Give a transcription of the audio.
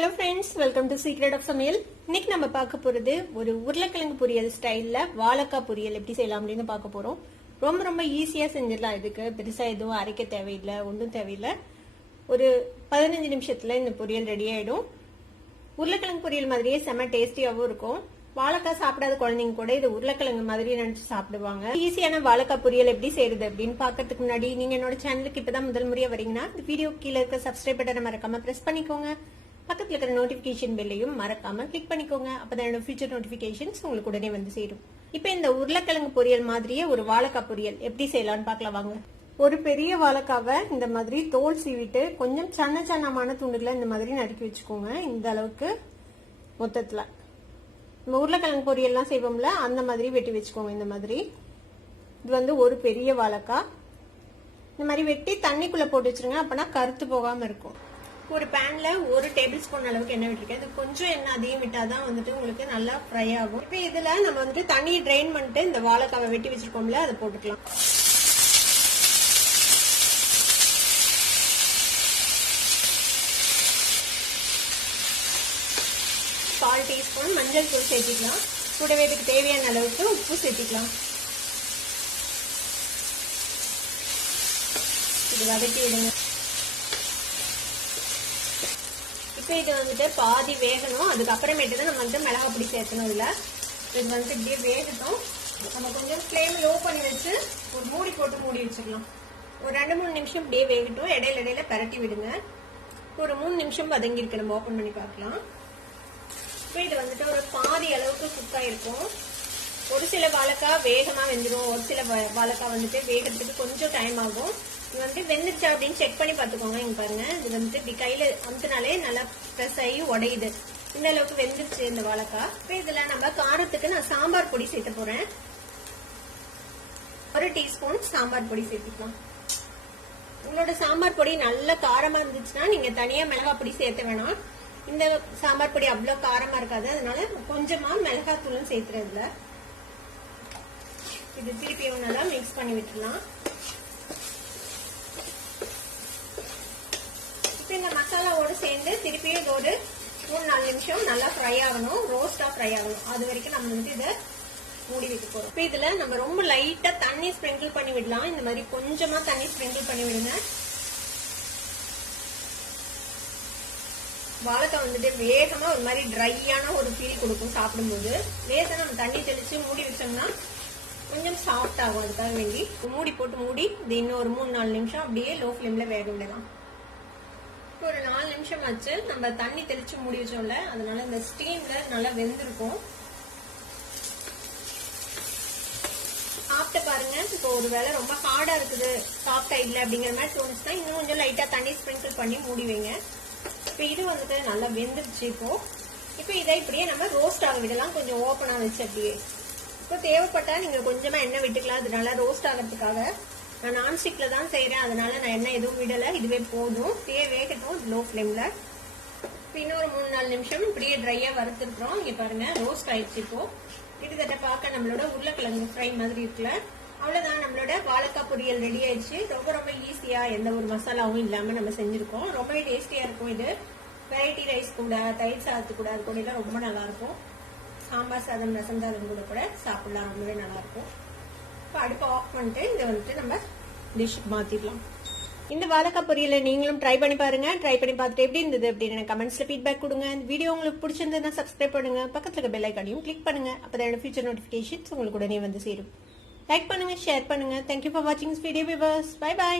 Hello friends, welcome to secret of Samayal. இன்னைக்கு நம்ம பார்க்க போறது ஒரு உருளைக்கிழங்கு பொரியல் ஸ்டைல்ல வாழைக்காய் பொரியல் எப்படி செய்யலாம் அப்படின்னு பார்க்க போறோம். ரொம்ப ரொம்ப ஈஸியா செஞ்சிடலாம். இதுக்கு பெருசா எதுவும் அரைக்க தேவையில்லை, ஒன்றும் தேவையில்லை. ஒரு 15 நிமிஷத்துல இந்த பொரியல் ரெடி ஆயிடும். உருளைக்கிழங்கு பொரியல் மாதிரியே செம டேஸ்டியாவும் இருக்கும். வாழைக்காய் சாப்பிடாத குழந்தைங்க கூட இது உருளைக்கிழங்கு மாதிரி நினைச்சு சாப்பிடுவாங்க. ஈஸியான வாழைக்காய் பொரியல் எப்படி செய்யறது அப்படின்னு பாக்கிறதுக்கு முன்னாடி நீங்க என்னோட சேனலுக்கு இப்பதான் முதல் முறையா வரீங்கன்னா இந்த வீடியோ கீழே இருக்க சப்ஸ்கிரைப் பட்டனை மறக்காம பிரஸ் பண்ணிக்கோங்க. பக்கத்துல இருக்கிற நோட்டிபிகேஷன் பெல்லையும் மறக்காம கிளிக் பண்ணிக்கோங்க. அப்பதான் என்னோட ஃபியூச்சர் நோட்டிபிகேஷன்ஸ் உங்களுக்கு உடனே வந்து சேரும். இப்ப இந்த உருளைக்கிழங்கு பொரியல் மாதிரியே ஒரு வாழைக்காய் பொரியல் எப்படி செய்யலாம்னு பார்க்கலாம் வாங்க. ஒரு பெரிய வாழைக்காவை இந்த மாதிரி தோல் சீவிட்டு கொஞ்சம் சின்ன சின்னமான துண்டுகளை இந்த மாதிரி நறுக்கி வச்சுக்கோங்க. இந்த அளவுக்கு மொத்தத்துல நம்ம உருளைக்கிழங்கு பொரியல்லாம் செய்வோம்ல அந்த மாதிரி வெட்டி வச்சுக்கோங்க. இந்த மாதிரி இது வந்து ஒரு பெரிய வாழைக்காய். இந்த மாதிரி வெட்டி தண்ணிக்குள்ள போட்டு வச்சிருங்க, அப்பனா கருத்து போகாம இருக்கும். ஒரு பேன்ல 1 டேபிள் ஸ்பூன் அளவுக்கு எண்ணெய் விட்டுருக்கேன். இது கொஞ்சம் எண்ணெய் அதிகம் விட்டாதான் வந்துட்டு உங்களுக்கு நல்லா ஃப்ரை ஆகும். இப்போ இதுல நம்ம வந்துட்டு தண்ணி ட்ரைன் பண்ணிட்டு இந்த வாழைக்காவை வெட்டி வச்சிருக்கோம்ல அதை போட்டுக்கலாம். கால் டீஸ்பூன் மஞ்சள் தூள் சேர்த்திக்கலாம். கூடவே இதுக்கு தேவையான அளவுக்கு உப்பு சேர்த்திக்கலாம். இது வதக்கி விடுங்க. இப்போ இது வந்துட்டு பாதி வேகணும். அதுக்கப்புறமேட்டு தான் நம்ம வந்து மிளகாய் பொடி சேர்க்கணும். இதுல இது வந்துட்டு இப்படியே வேகட்டும். நம்ம கொஞ்சம் ஃப்ளேம் லோ பண்ணி வச்சு ஒரு மூடி போட்டு மூடி வச்சுக்கலாம். ஒரு 2-3 நிமிஷம் இப்படியே வேகட்டும். இடையில இடையில பரட்டி விடுங்க. ஒரு 3 நிமிஷம் வதங்கி இருக்கு. நம்ம ஓபன் பண்ணி பார்க்கலாம். இப்போ இது வந்துட்டு ஒரு பாதி அளவுக்கு குக் ஆயிருக்கும். ஒரு சில வாழைக்காய் வேகமா வெந்துடும், ஒரு சில வாழைக்காய் வந்துட்டு வேகிறதுக்கு கொஞ்சம் டைம் ஆகும். இது வந்து வெந்துருச்சா அப்படின்னு செக் பண்ணி பாத்துக்கோங்க. இங்க பாருங்க, இது வந்துட்டு இப்படி கையில அமுத்தினாலே நல்லா ப்ரெஸ் ஆகி உடையுது. இந்த அளவுக்கு வெந்துருச்சு இந்த வாழைக்காய். இப்போ இதுல நம்ம காரத்துக்கு நான் சாம்பார் பொடி சேர்த்த போறேன். 1 டீஸ்பூன் சாம்பார் பொடி சேர்த்துக்கலாம். உங்களோட சாம்பார் பொடி நல்ல காரமா இருந்துச்சுன்னா நீங்க தனியா மிளகாய் பொடி சேர்த்த வேணாம். இந்த சாம்பார் பொடி அவ்வளவு காரமா இருக்காது, அதனால கொஞ்சமா மிளகாய் தூளும் சேர்த்துறதுல இது திருப்பி நல்லா மிக்ஸ் பண்ணி விட்டுலாம். இந்த மசாலாவோடு சேர்ந்து திருப்பி ஒரு 3-4 நிமிஷம் நல்லா ஃப்ரை ஆகணும், ரோஸ்டா ஃப்ரை ஆகணும். அது வரைக்கும் நம்ம வந்து இதை மூடி வைக்க போறோம். இப்போ இதுல நம்ம ரொம்ப லைட்டா தண்ணி ஸ்ப்ரிங்கிள் பண்ணி விடலாம். இந்த மாதிரி கொஞ்சமா தண்ணி ஸ்ப்ரிங்கிள் பண்ணி விடுங்க. வாழைக்காய் வந்துட்டு வேகமா ஒரு மாதிரி ட்ரையான ஒரு ஃபீல் கொடுக்கும் சாப்பிடும்போது. லேசா நம்ம தண்ணி தெளிச்சு மூடி வச்சோம்னா கொஞ்சம் சாஃப்ட் ஆகும். அதுக்காக வேண்டி மூடி போட்டு மூடி இது இன்னும் ஒரு 3-4 நிமிஷம் அப்படியே லோ ஃபிளேம்ல வேக விடலாம். ஒரு 4 நிமிஷம் ஆச்சு. நம்ம தண்ணி தெளிச்சு மூடி வச்சோம்ல, அதனால இந்த ஸ்டீம்ல நல்லா வெந்திருக்கும். சாப்பிட்டு பாருங்க. இப்போ ஒரு வேளை ரொம்ப ஹார்டா இருக்குது, சாஃப்டா இல்ல அப்படிங்கிற மாதிரி தோணுச்சுன்னா இன்னும் கொஞ்சம் லைட்டா தண்ணி ஸ்ப்ரிங்கிள் பண்ணி மூடி வைங்க. இப்போ இது வந்துட்டு நல்லா வெந்துருச்சு. இப்போ இதை இப்படியே நம்ம ரோஸ்ட் ஆக விடலாம், கொஞ்சம் ஓப்பனா வச்சு அப்படியே. இப்போ தேவைப்பட்டா நீங்க கொஞ்சமா எண்ணெய் விட்டுக்கலாம். அது நல்லா ரோஸ்ட் ஆகிறதுக்காக. நான் நான்ஸ்டிக்ல தான் செய்யறேன், அதனால நான் எண்ணெய் எதுவும் விடல. இதுவே போதும். இப்படியே வேகட்டும் லோ ஃபிளேம்ல. இன்னொரு 3-4 நிமிஷம் இப்படியே ட்ரையா வறுத்துருக்கோம். இங்க பாருங்க ரோஸ்ட் ஆயிடுச்சு. இப்போ கிட்டத்தட்ட பார்க்க நம்மளோட உருளைக்கிழங்கு ஃப்ரை மாதிரி இருக்குல்ல. அவ்வளவுதான், நம்மளோட வாழைக்காய் பொரியல் ரெடி ஆயிடுச்சு. ரொம்ப ரொம்ப ஈஸியா எந்த ஒரு மசாலாவும் இல்லாம நம்ம செஞ்சிருக்கோம். ரொம்பவே டேஸ்டியா இருக்கும். இது வெரைட்டி ரைஸ் கூட, தயிர் சாதத்து கூட, அது கூட ரொம்ப நல்லா இருக்கும். சாம்பார் சாதம், ரசம் சாதம் கூட சாப்பிடலாம். ரொம்பவே நல்லா இருக்கும். இப்போ அடுப்பை ஆஃப் பண்ணிட்டு இதை வந்துட்டு நம்ம டிஷ்க்கு மாத்திடலாம். இந்த வாழைக்காய் பொரியலை நீங்களும் ட்ரை பண்ணி பாருங்க. ட்ரை பண்ணி பார்த்துட்டு எப்படி இருந்தது அப்படின்னு கமெண்ட்ஸ்ல ஃபீட்பேக் கொடுங்க. இந்த வீடியோ உங்களுக்கு பிடிச்சிருந்ததுன்னா சப்ஸ்கிரைப் பண்ணுங்க. பக்கத்துல இருக்க பெல் ஐகானையும் கிளிக் பண்ணுங்க. அப்பதான் என்னோட ஃபியூச்சர் நோட்டிபிகேஷன்ஸ் உங்களுக்கு உடனே வந்து சேரும். லைக் பண்ணுங்க, ஷேர் பண்ணுங்க. தேங்க்யூ ஃபார் வாட்சிங் this video viewers. Bye by.